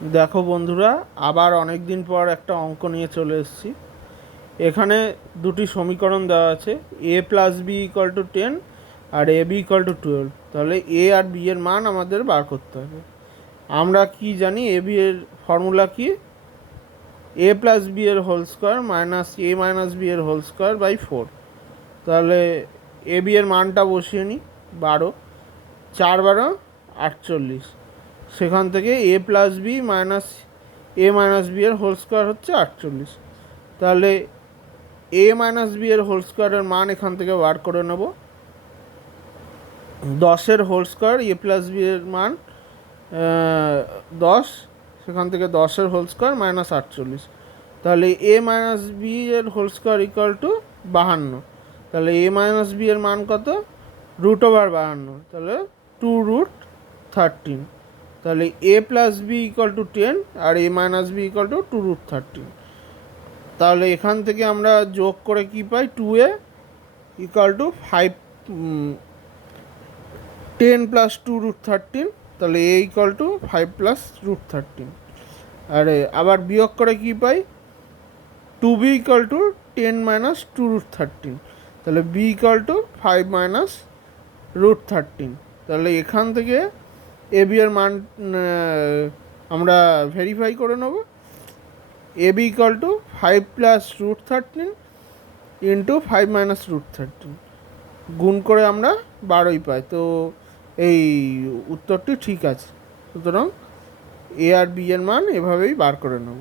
দেখো বন্ধুরা, আবার অনেক দিন পর একটা অঙ্ক নিয়ে চলে এসেছি। এখানে দুটি সমীকরণ দেওয়া আছে, a plus B equal to 10 আর এ বি ইকুয়াল টু 12। তাহলে এ আর বি এর মান আমাদের বার করতে হবে। আমরা কি জানি, এ বি এর ফর্মুলা কি? এ প্লাস বি এর হোল স্কোয়ার মাইনাস এ মাইনাস বি এর হোল স্কোয়ার বাই 4। তাহলে এ বি এর মানটা বসিয়ে নিই। 12, 4 12 48। সেখান থেকে এ প্লাস বি মাইনাস এ মাইনাস বি এর হোল স্কোয়ার হচ্ছে 48। তাহলে এ মাইনাস বি এর হোল স্কোয়ারের মান এখান থেকে বার করে নেব। 10-এর হোল স্কোয়ার, এ প্লাস বি এর মান 10, সেখান থেকে 10-এর হোল স্কোয়ার মাইনাস 48। তাহলে এ মাইনাস বি এর হোল স্কোয়ার ইকুয়াল টু 52। তাহলে এ মাইনাস বি এর মান কত? √52। তাহলে 2√13। তাহলে A plus B equal to 10 আর A minus B equal to 2√13। তাহলে এখান থেকে আমরা যোগ করে কি পাই? 2a equal to 5, 10 plus 2√13। তাহলে এ ইকুয়াল টু 5 প্লাস √13। আরে আবার বিয়োগ করে কি পাই? 2b equal to 10 minus 2√13। তাহলে b ইকুয়াল টু 5 মাইনাস √13। তাহলে এখান থেকে এ বি এর মান আমরা ভেরিফাই করে নেব। A B equal to 5 plus √13 into 5 minus √13, গুণ করে আমরা 12ই পাই। তো এই উত্তরটি ঠিক আছে। সুতরাং এ আর বি এর মান এভাবেই বার করে নেব।